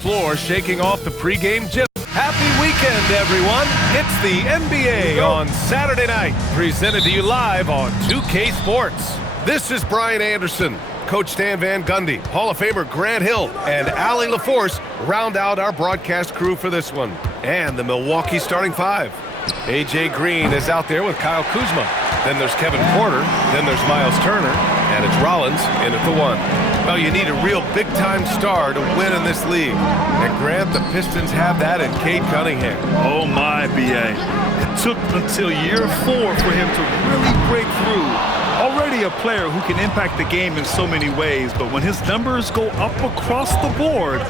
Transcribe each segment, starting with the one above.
Floor shaking off the pregame jitters. Happy weekend, everyone. It's the NBA on Saturday night, presented to you live on 2K Sports. This is Brian Anderson. Coach Stan Van Gundy, Hall of Famer Grant Hill, and Allie LaForce round out our broadcast crew for this one. And the Milwaukee starting five. A.J. Green is out there with Kyle Kuzma. Then there's Kevin Porter. Then there's Miles Turner. And it's Rollins in at the one. Well, you need a real big-time star to win in this league. And Grant, the Pistons have that in Cade Cunningham. Oh my, B.A. It took until year 4 for him to really break through. Already a player who can impact the game in so many ways, but when his numbers go up across the board,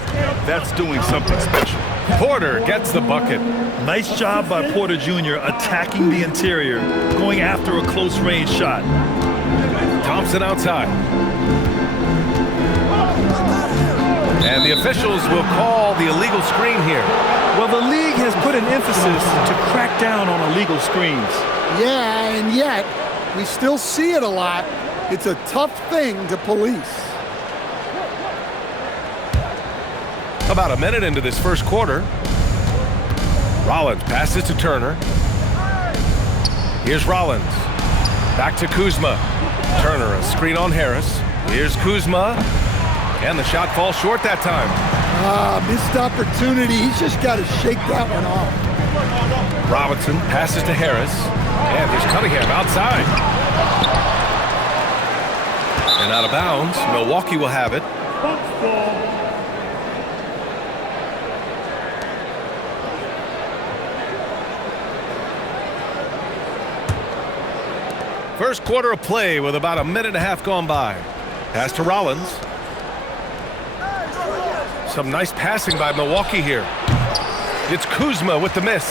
that's doing something special. Porter gets the bucket. Nice job by Porter Jr. attacking the interior, going after a close-range shot. Thompson outside. And the officials will call the illegal screen here. Well, the league has put an emphasis to crack down on illegal screens. Yeah, and yet we still see it a lot. It's a tough thing to police. About a minute into this first quarter. Rollins passes to Turner. Here's Rollins. Back to Kuzma. Turner, a screen on Harris. Here's Kuzma. And the shot falls short that time. Missed opportunity. He's just got to shake that one off. Robinson passes to Harris. And here's Cunningham outside. And out of bounds. Milwaukee will have it. First quarter of play with about a minute and a half gone by. Pass to Rollins. Some nice passing by Milwaukee here. It's Kuzma with the miss.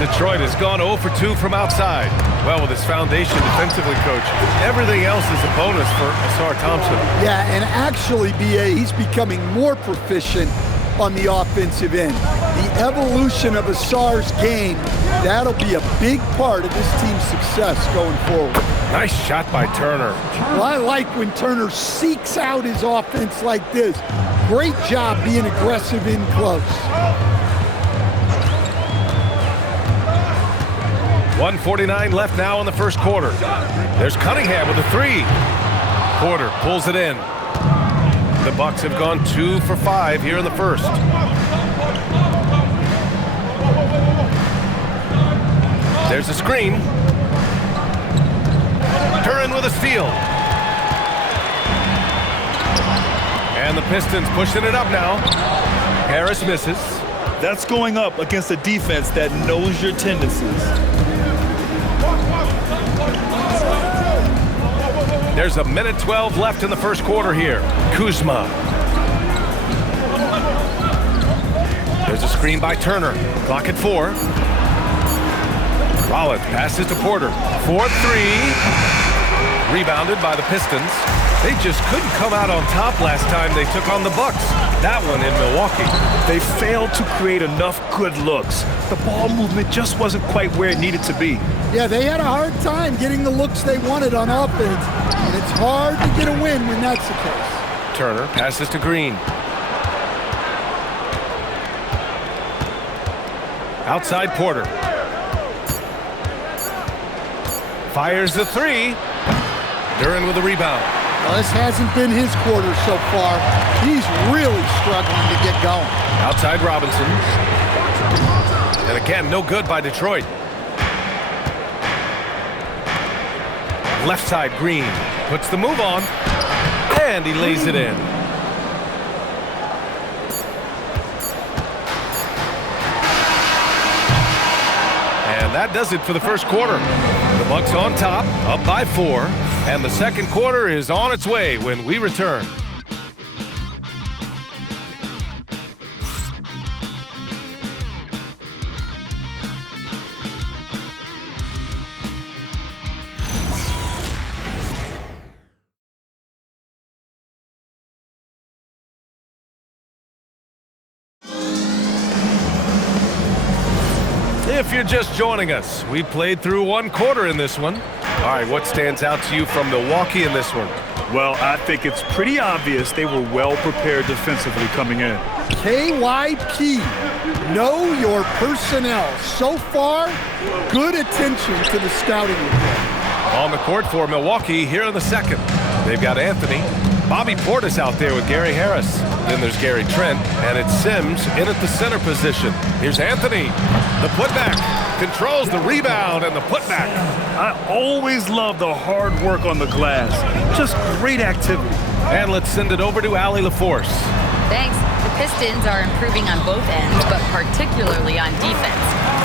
Detroit has gone 0 for 2 from outside. Well, with his foundation defensively, Coach, everything else is a bonus for Asar Thompson. Yeah, and actually, B.A., he's becoming more proficient on the offensive end. The evolution of Asar's game, that'll be a big part of this team's success going forward. Nice shot by Turner. Well, I like when Turner seeks out his offense like this. Great job being aggressive in close. 1:49 left now in the first quarter. There's Cunningham with a three. Porter pulls it in. The Bucks have gone 2 for 5 here in the first. There's a screen. Turin with a steal. And the Pistons pushing it up now. Harris misses. That's going up against a defense that knows your tendencies. There's a minute 12 left in the first quarter here. Kuzma. There's a screen by Turner. Clock at 4. Rollins passes to Porter. 4-3. Rebounded by the Pistons. They just couldn't come out on top last time they took on the Bucks. That one in Milwaukee. They failed to create enough good looks. The ball movement just wasn't quite where it needed to be. Yeah, they had a hard time getting the looks they wanted on offense, and it's hard to get a win when that's the case. Turner passes to Green. Outside Porter. Fires the three. Duran with a rebound. Well, this hasn't been his quarter so far. He's really struggling to get going. Outside Robinson. And again, no good by Detroit. Left side Green. Puts the move on. And he lays it in. And that does it for the first quarter. The Bucks on top, up by 4. And the second quarter is on its way when we return. If you're just joining us, we played through one quarter in this one. All right, what stands out to you from Milwaukee in this one? Well, I think it's pretty obvious they were well prepared defensively coming in. KYP, know your personnel. So far, good attention to the scouting report. On the court for Milwaukee here in the second. They've got Anthony. Bobby Portis out there with Gary Harris. Then there's Gary Trent, and it's Sims in at the center position. Here's Anthony. The putback. Controls the rebound and the putback. I always love the hard work on the glass. Just great activity. And let's send it over to Allie LaForce. Thanks. The Pistons are improving on both ends, but particularly on defense.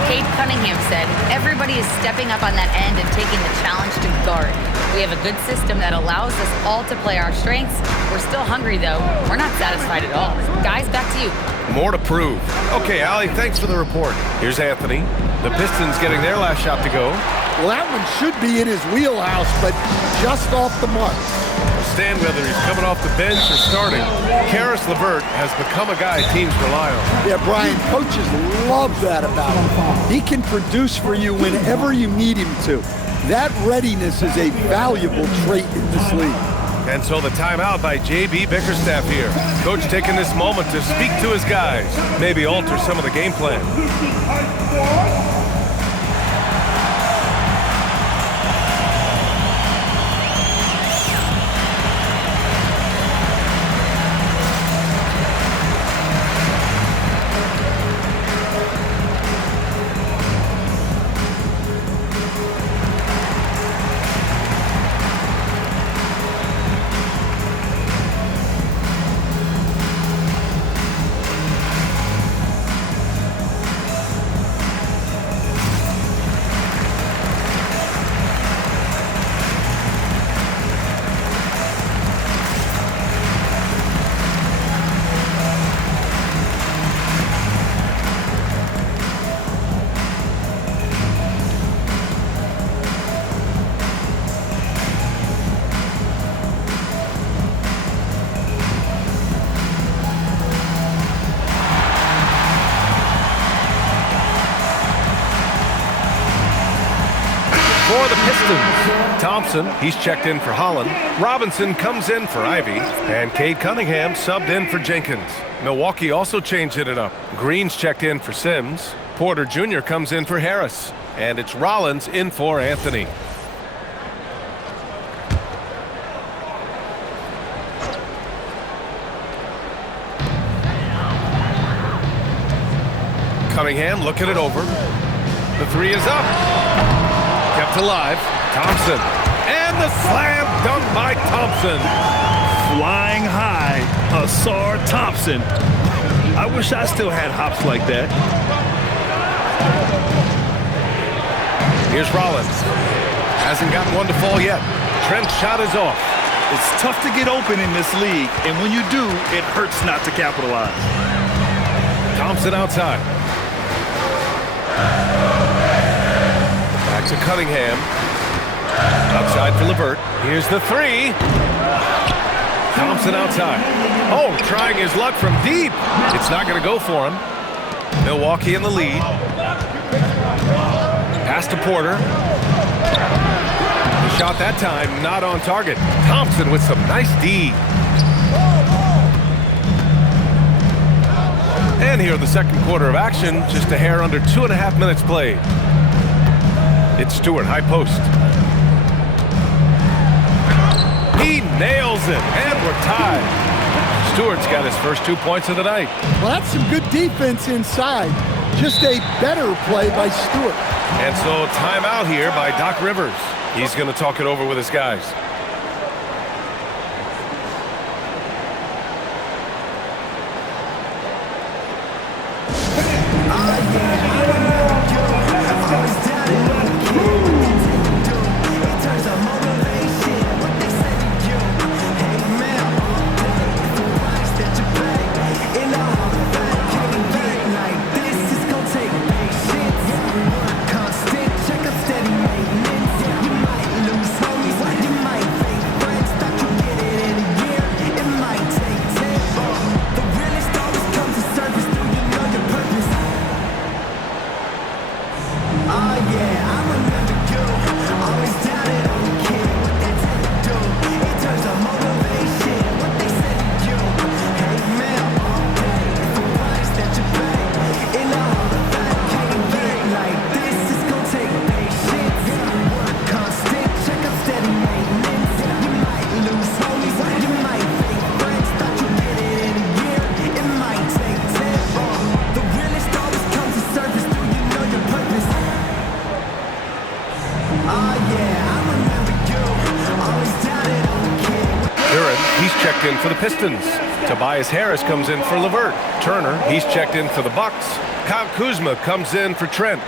Cade Cunningham said, everybody is stepping up on that end and taking the challenge to guard. We have a good system that allows us all to play our strengths. We're still hungry, though. We're not satisfied at all. Guys, back to you. More to prove. Okay, Allie, thanks for the report. Here's Anthony. The Pistons getting their last shot to go. Well, that one should be in his wheelhouse, but just off the mark. Stand whether he's coming off the bench or starting. Karis LeVert has become a guy teams rely on. Yeah, Brian, coaches love that about him. He can produce for you whenever you need him to. That readiness is a valuable trait in this league. And so the timeout by J.B. Bickerstaff here. Coach taking this moment to speak to his guys, maybe alter some of the game plan. For the Pistons, Thompson, he's checked in for Holland. Robinson comes in for Ivy. And Cade Cunningham subbed in for Jenkins. Milwaukee also changing it up. Green's checked in for Sims. Porter Jr. comes in for Harris. And it's Rollins in for Anthony. Cunningham looking it over. The three is up. Kept alive. Thompson. And the slam dunk by Thompson. Flying high, Asar Thompson. I wish I still had hops like that. Here's Rollins. Hasn't gotten one to fall yet. Trent's shot is off. It's tough to get open in this league, and when you do, it hurts not to capitalize. Thompson outside. Back to Cunningham. Outside for LeVert. Here's the three. Thompson outside. Oh, trying his luck from deep. It's not going to go for him. Milwaukee in the lead. Pass to Porter. The shot that time not on target. Thompson with some nice D. And here in the second quarter of action, just a hair under 2.5 minutes played. It's Stewart, high post. He nails it, and we're tied. Stewart's got his first 2 points of the night. Well, that's some good defense inside. Just a better play by Stewart. And so timeout here by Doc Rivers. He's going to talk it over with his guys. Pistons. Tobias Harris comes in for LeVert. Turner, he's checked in for the Bucks. Kyle Kuzma comes in for Trent.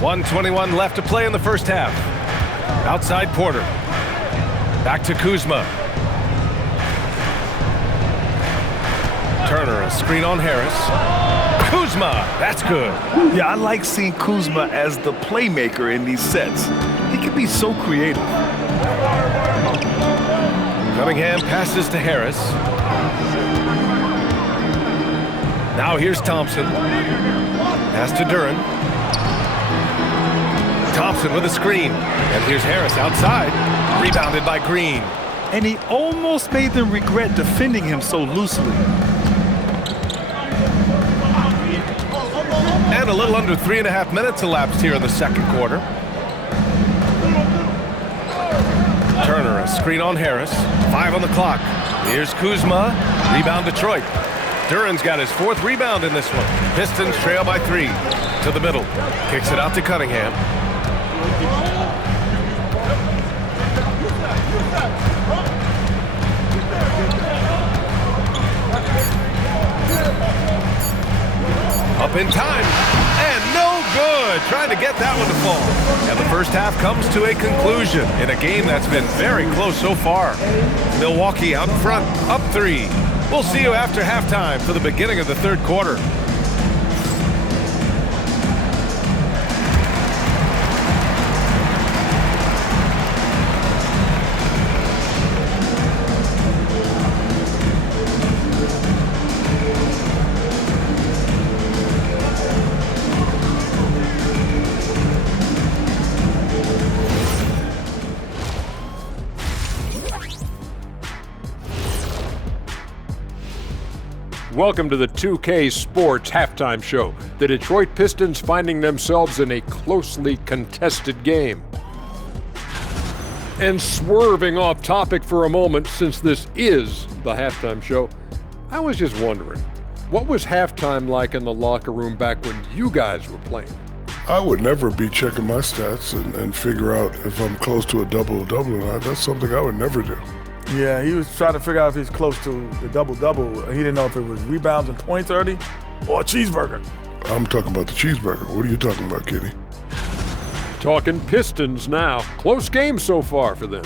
.121 left to play in the first half. Outside Porter. Back to Kuzma. Turner, a screen on Harris. Kuzma, that's good. Yeah, I like seeing Kuzma as the playmaker in these sets. He can be so creative. Cunningham passes to Harris. Now here's Thompson. Pass to Duren. Thompson with a screen. And here's Harris outside. Rebounded by Green. And he almost made them regret defending him so loosely. And a little under 3.5 minutes elapsed here in the second quarter. Turner, a screen on Harris. 5 on the clock. Here's Kuzma. Rebound Detroit. Duren's got his 4th rebound in this one. Pistons trail by 3. To the middle. Kicks it out to Cunningham. Up in time, and no good. Trying to get that one to fall. And the first half comes to a conclusion in a game that's been very close so far. Milwaukee out in front, up 3. We'll see you after halftime for the beginning of the third quarter. Welcome to the 2K Sports Halftime Show. The Detroit Pistons finding themselves in a closely contested game. And swerving off topic for a moment, since this is the halftime show, I was just wondering, what was halftime like in the locker room back when you guys were playing? I would never be checking my stats and figure out if I'm close to a double-double or not. That's something I would never do. Yeah, he was trying to figure out if he's close to the double-double. He didn't know if it was rebounds and points early or a cheeseburger. I'm talking about the cheeseburger. What are you talking about, Kitty? Talking Pistons now. Close game so far for them.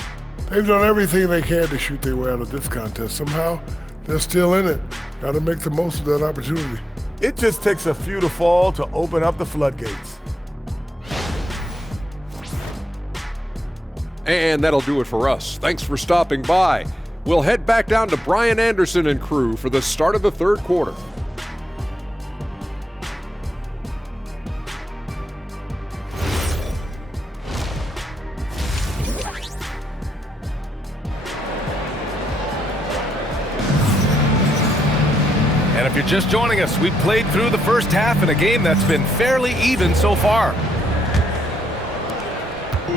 They've done everything they can to shoot their way out of this contest. Somehow, they're still in it. Got to make the most of that opportunity. It just takes a few to fall to open up the floodgates. And that'll do it for us. Thanks for stopping by. We'll head back down to Brian Anderson and crew for the start of the third quarter. And if you're just joining us, we played through the first half in a game that's been fairly even so far.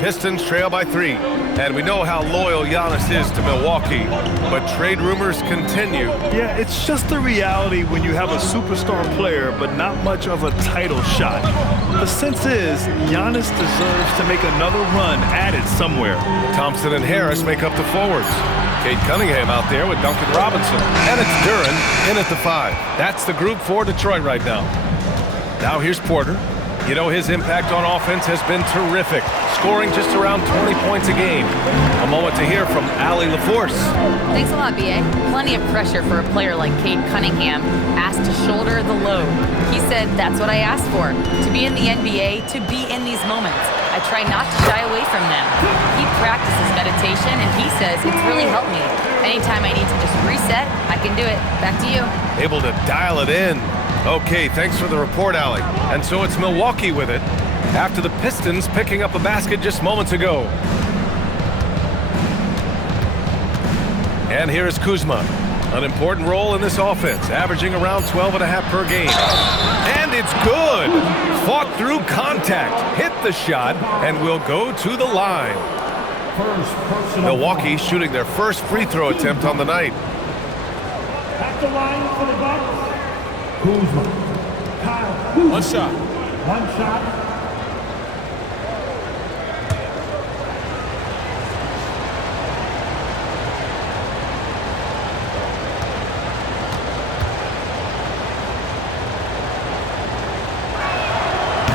Pistons trail by 3, and we know how loyal Giannis is to Milwaukee, but trade rumors continue. Yeah, it's just the reality when you have a superstar player but not much of a title shot. The sense is Giannis deserves to make another run at it somewhere. Thompson and Harris make up the forwards. Cade Cunningham out there with Duncan Robinson, and it's Duren in at the 5. That's the group for Detroit right now. Now here's Porter. You know, his impact on offense has been terrific, scoring just around 20 points a game. A moment to hear from Allie LaForce. Thanks a lot, B.A. Plenty of pressure for a player like Cade Cunningham, asked to shoulder the load. He said, that's what I asked for, to be in the NBA, to be in these moments. I try not to shy away from them. He practices meditation, and he says it's really helped me. Anytime I need to just reset, I can do it. Back to you. Able to dial it in. Okay, thanks for the report, Allie. And so it's Milwaukee with it, after the Pistons picking up a basket just moments ago. And here is Kuzma. An important role in this offense, averaging around 12.5 per game. And it's good! Fought through contact, hit the shot, and will go to the line. Milwaukee shooting their first free throw attempt on the night. the line for the Bucks, Kuzma. Kyle Kuzma. One shot. One shot.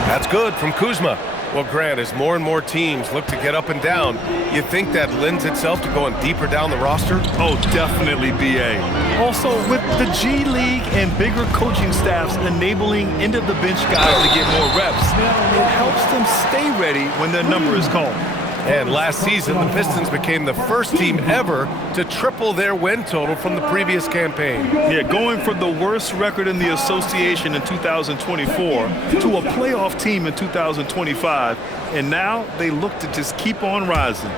That's good from Kuzma. Well, Grant, as more and more teams look to get up and down, you think that lends itself to going deeper down the roster? Oh, definitely, B.A. Also, with the G League and bigger coaching staffs enabling end-of-the-bench guys to get more reps, it helps them stay ready when their number is called. And last season, the Pistons became the first team ever to triple their win total from the previous campaign. Yeah, going from the worst record in the association in 2024 to a playoff team in 2025, and now they look to just keep on rising.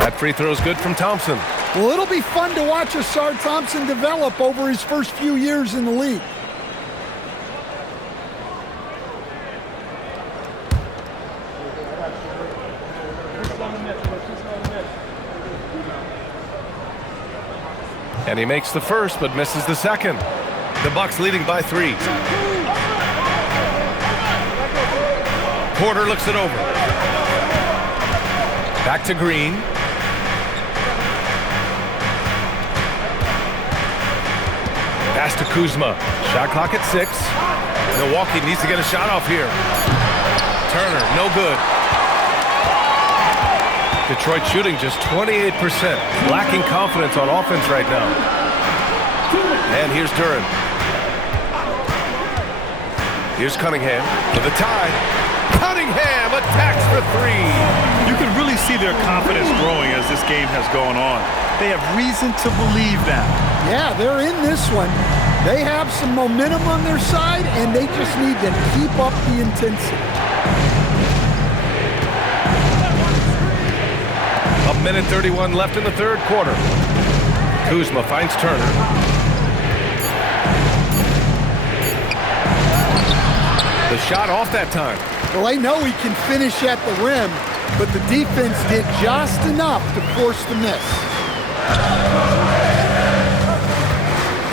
That free throw is good from Thompson. Well, it'll be fun to watch Ausar Thompson develop over his first few years in the league. And he makes the first, but misses the second. The Bucks leading by 3. Porter looks it over. Back to Green. Pass to Kuzma. Shot clock at 6. Milwaukee needs to get a shot off here. Turner, no good. Detroit shooting just 28%. Lacking confidence on offense right now. And here's Duran. Here's Cunningham for the tie. Cunningham attacks for 3. You can really see their confidence growing as this game has gone on. They have reason to believe that. Yeah, they're in this one. They have some momentum on their side, and they just need to keep up the intensity. A minute 31 left in the third quarter. Kuzma finds Turner. The shot off that time. Well, they know he can finish at the rim, but the defense did just enough to force the miss.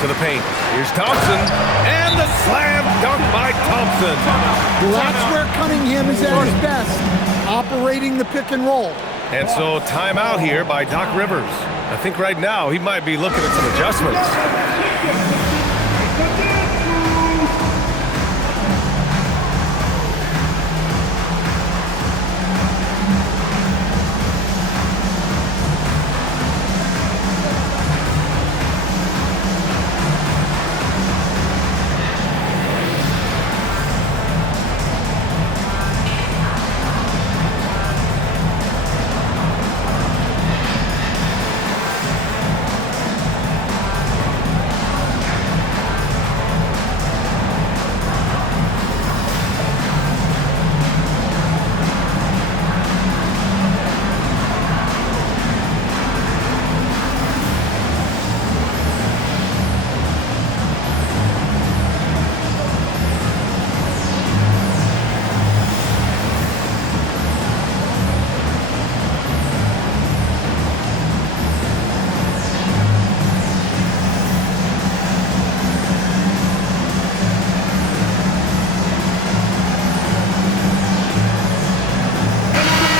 To the paint. Here's Thompson. And the slam dunk by Thompson. Well, that's where Cunningham is at his best, operating the pick and roll. And so timeout here by Doc Rivers. I think right now he might be looking at some adjustments.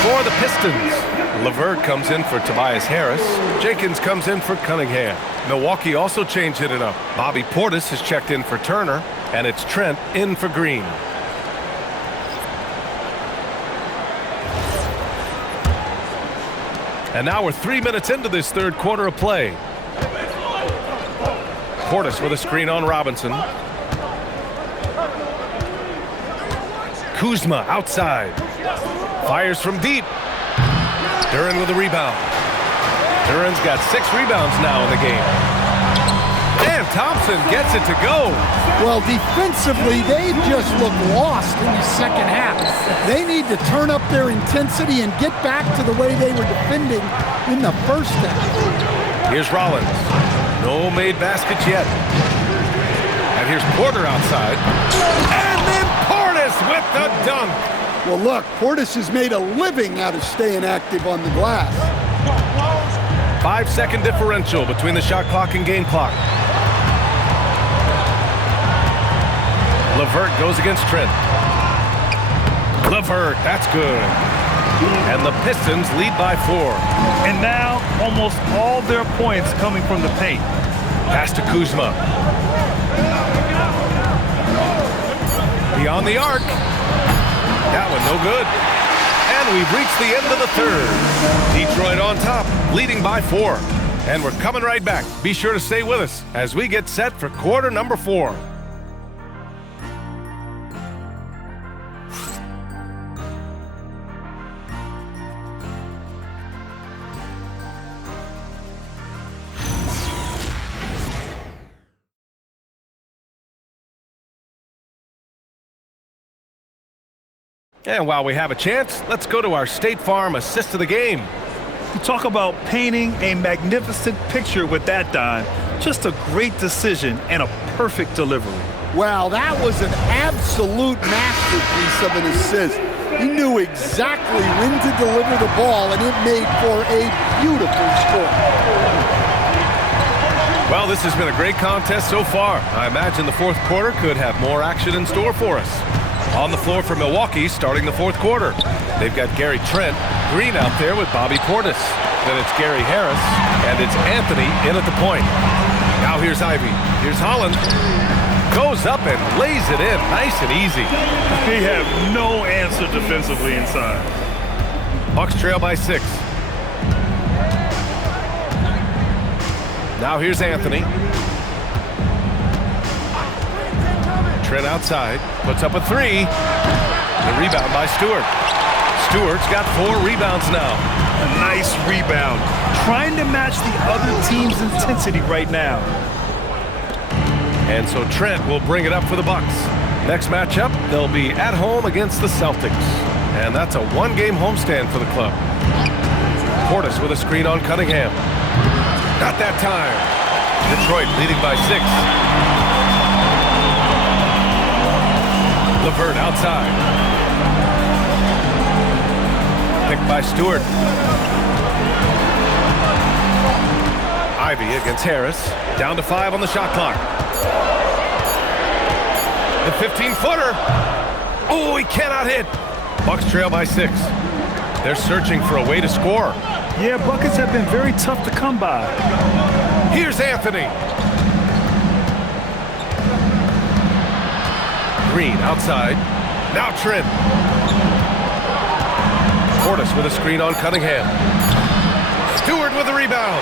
For the Pistons, LeVert comes in for Tobias Harris. Jenkins comes in for Cunningham. Milwaukee also changed it up. Bobby Portis has checked in for Turner, and it's Trent in for Green. And now we're 3 minutes into this third quarter of play. Portis with a screen on Robinson. Kuzma outside. Fires from deep. Duran with a rebound. Duran's got 6 rebounds now in the game. And Thompson gets it to go. Well, defensively, they just look lost in the second half. They need to turn up their intensity and get back to the way they were defending in the first half. Here's Rollins. No made baskets yet. And here's Porter outside. And then Portis with the dunk. Well, look, Portis has made a living out of staying active on the glass. 5-second differential between the shot clock and game clock. LeVert goes against Trent. LeVert, that's good. And the Pistons lead by 4. And now almost all their points coming from the paint. Pass to Kuzma. Beyond the arc. That one no good. And we've reached the end of the third. Detroit on top, leading by 4. And we're coming right back. Be sure to stay with us as we get set for quarter number 4. And while we have a chance, let's go to our State Farm assist of the game. You talk about painting a magnificent picture with that dime. Just a great decision and a perfect delivery. Wow, that was an absolute masterpiece of an assist. He knew exactly when to deliver the ball, and it made for a beautiful score. Well, this has been a great contest so far. I imagine the fourth quarter could have more action in store for us. On the floor for Milwaukee starting the fourth quarter. They've got Gary Trent Green out there with Bobby Portis. Then it's Gary Harris, and it's Anthony in at the point. Now here's Ivy. Here's Holland. Goes up and lays it in nice and easy. They have no answer defensively inside. Bucks trail by 6. Now here's Anthony. Trent outside, puts up a 3. The rebound by Stewart. Stewart's got 4 rebounds now. A nice rebound. Trying to match the other team's intensity right now. And so Trent will bring it up for the Bucks. Next matchup, they'll be at home against the Celtics. And that's a 1-game homestand for the club. Portis with a screen on Cunningham. Not that time. Detroit leading by 6. LeVert outside. Picked by Stewart. Ivy against Harris. Down to 5 on the shot clock. The 15-footer. Oh, he cannot hit. Bucks trail by 6. They're searching for a way to score. Yeah, buckets have been very tough to come by. Here's Anthony. Green outside. Now Trent. Portis with a screen on Cunningham. Stewart with a rebound.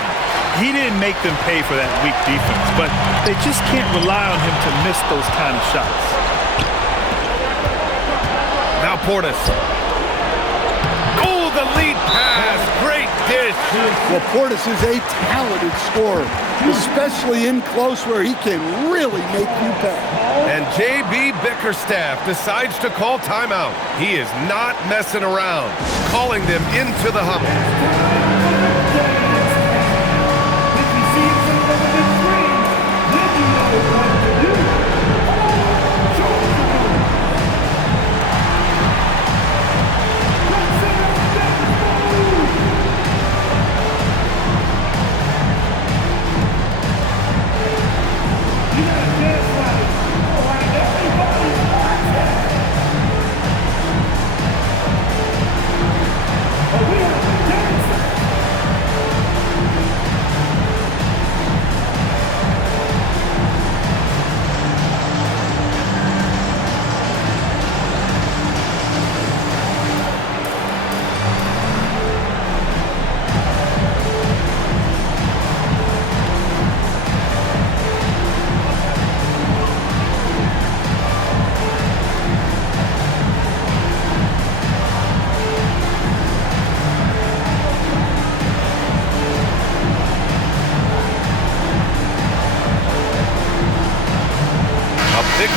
He didn't make them pay for that weak defense, but they just can't rely on him to miss those kind of shots. Now Portis. Oh, the lead pass. Great dish. Well, Portis is a talented scorer, especially in close where he can really make you pay. And J.B. Bickerstaff decides to call timeout. He is not messing around, calling them into the huddle.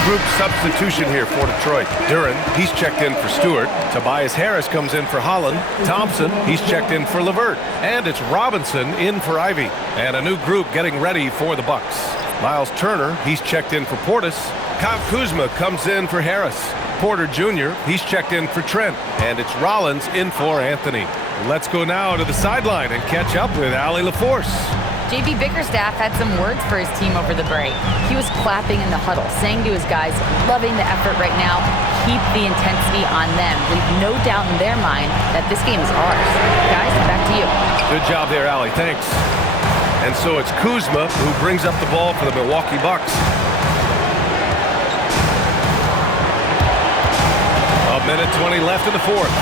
Group substitution here for Detroit. Duren, he's checked in for Stewart. Tobias Harris comes in for Holland. Thompson, he's checked in for LeVert. And it's Robinson in for Ivy. And a new group getting ready for the Bucks. Miles Turner, he's checked in for Portis. Kyle Kuzma comes in for Harris. Porter Jr., he's checked in for Trent, and it's Rollins in for Anthony. Let's go now to the sideline and catch up with Allie LaForce. JB Bickerstaff had some words for his team over the break. He was clapping in the huddle, saying to his guys, loving the effort right now, keep the intensity on them. Leave no doubt in their mind that this game is ours. Guys, back to you. Good job there, Allie. Thanks. And so it's Kuzma who brings up the ball for the Milwaukee Bucks. A minute 20 left in the fourth.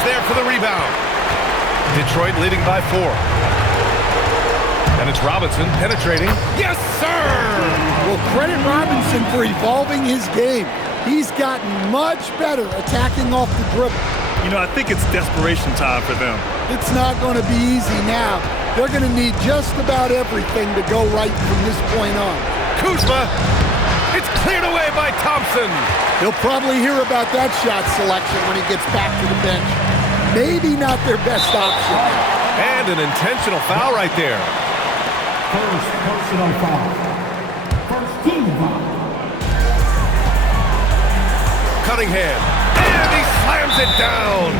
There for the rebound. Detroit leading by 4. And it's Robinson penetrating. Yes, sir! Well, credit Robinson for evolving his game. He's gotten much better attacking off the dribble. You know, I think it's desperation time for them. It's not going to be easy now. They're going to need just about everything to go right from this point on. Kuzma! It's cleared away by Thompson. He'll probably hear about that shot selection when he gets back to the bench. Maybe not their best option. And an intentional foul right there. First personal foul. First team foul. Cunningham. And he slams it down.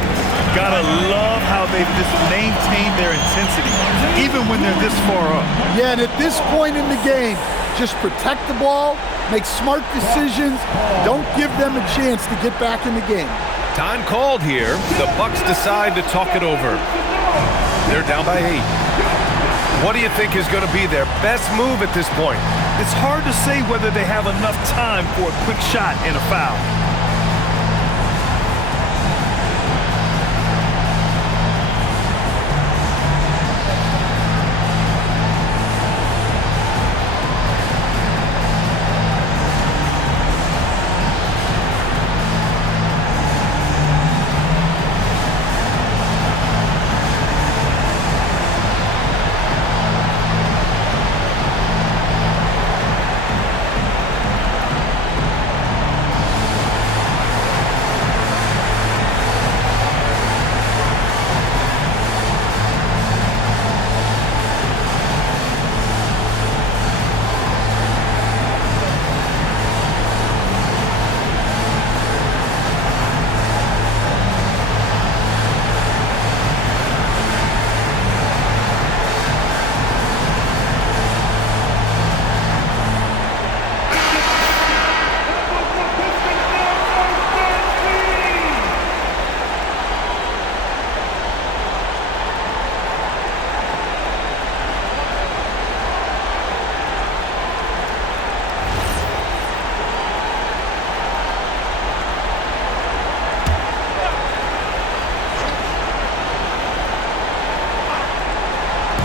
Gotta love how they've just maintained their intensity, even when they're this far up. Yeah, and at this point in the game, just protect the ball, make smart decisions, don't give them a chance to get back in the game. Time called here. The Bucks decide to talk it over. They're down by 8. What do you think is going to be their best move at this point? It's hard to say whether they have enough time for a quick shot and a foul.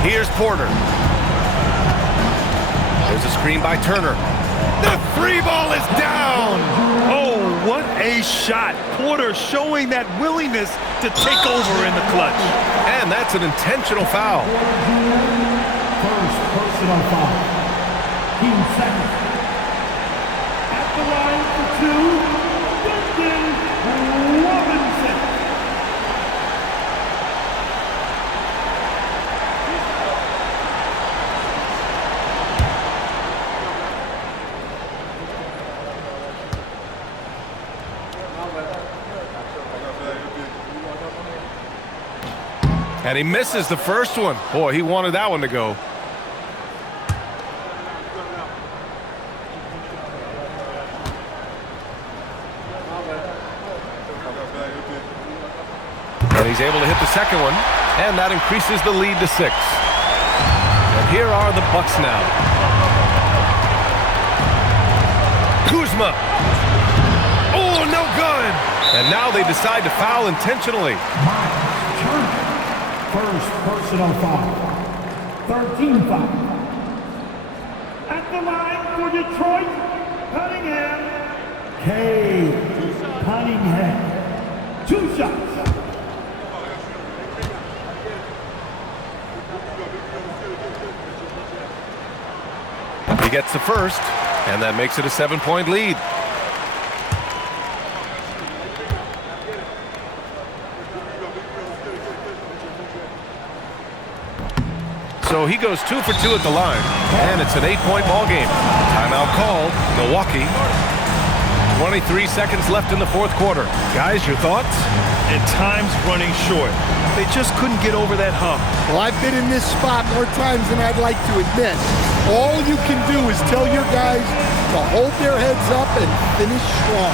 Here's Porter. There's a screen by Turner. The 3 ball is down. Oh, what a shot. Porter showing that willingness to take over in the clutch. And that's an intentional foul. First personal foul. Team second. At the line for 2, Duncan Robinson. And he misses the first one. Boy, he wanted that one to go. And he's able to hit the second one, and that increases the lead to 6. And here are the Bucks now. Kuzma. Oh, no good. And now they decide to foul intentionally. First personal foul. 13 foul. At the line for Detroit, Cunningham. Cunningham. 2 shots. He gets the first, and that makes it a 7-point lead. So So he goes 2 for 2 at the line, and it's an 8-point ball game. Timeout called, Milwaukee. 23 seconds left in the fourth quarter. Guys, your thoughts? And time's running short. They just couldn't get over that hump. Well, I've been in this spot more times than I'd like to admit. All you can do is tell your guys to hold their heads up and finish strong.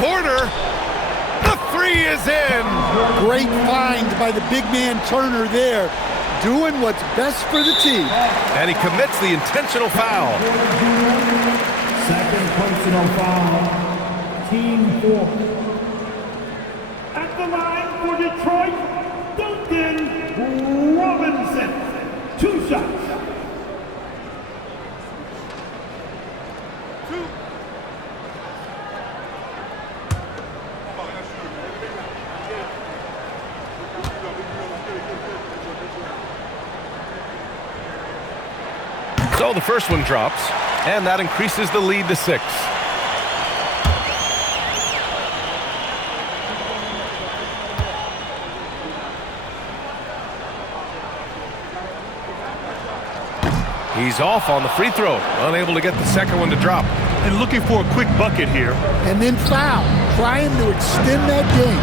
Porter, the three is in. Great find by the big man Turner there, doing what's best for the team. And he commits the intentional foul. Second personal foul. Team 4. At the line for Detroit, Duncan Robinson. 2 shots. So the first one drops, and that increases the lead to 6. He's off on the free throw, unable to get the second one to drop. And looking for a quick bucket here. And then foul, trying to extend that game.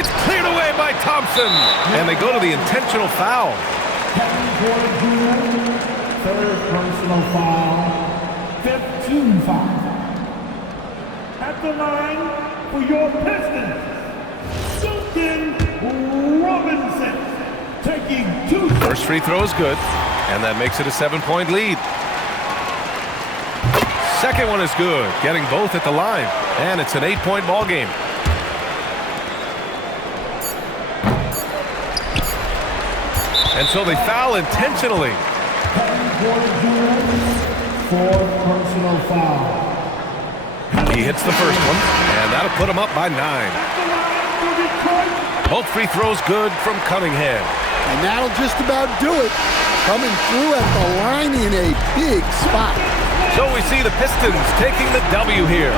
It's cleared away by Thompson, and they go to the intentional foul. Third personal foul. 5th team foul. At the line for your Pistons, Duncan Robinson. Taking 2 shots. First free throw is good, and that makes it a 7-point lead. Second one is good, getting both at the line, and it's an 8-point ball game. And so they foul intentionally. Fourth personal foul. He hits the first one, and that'll put him up by 9. Both free throws good from Cunningham. And that'll just about do it. Coming through at the line in a big spot. So we see the Pistons taking the W here.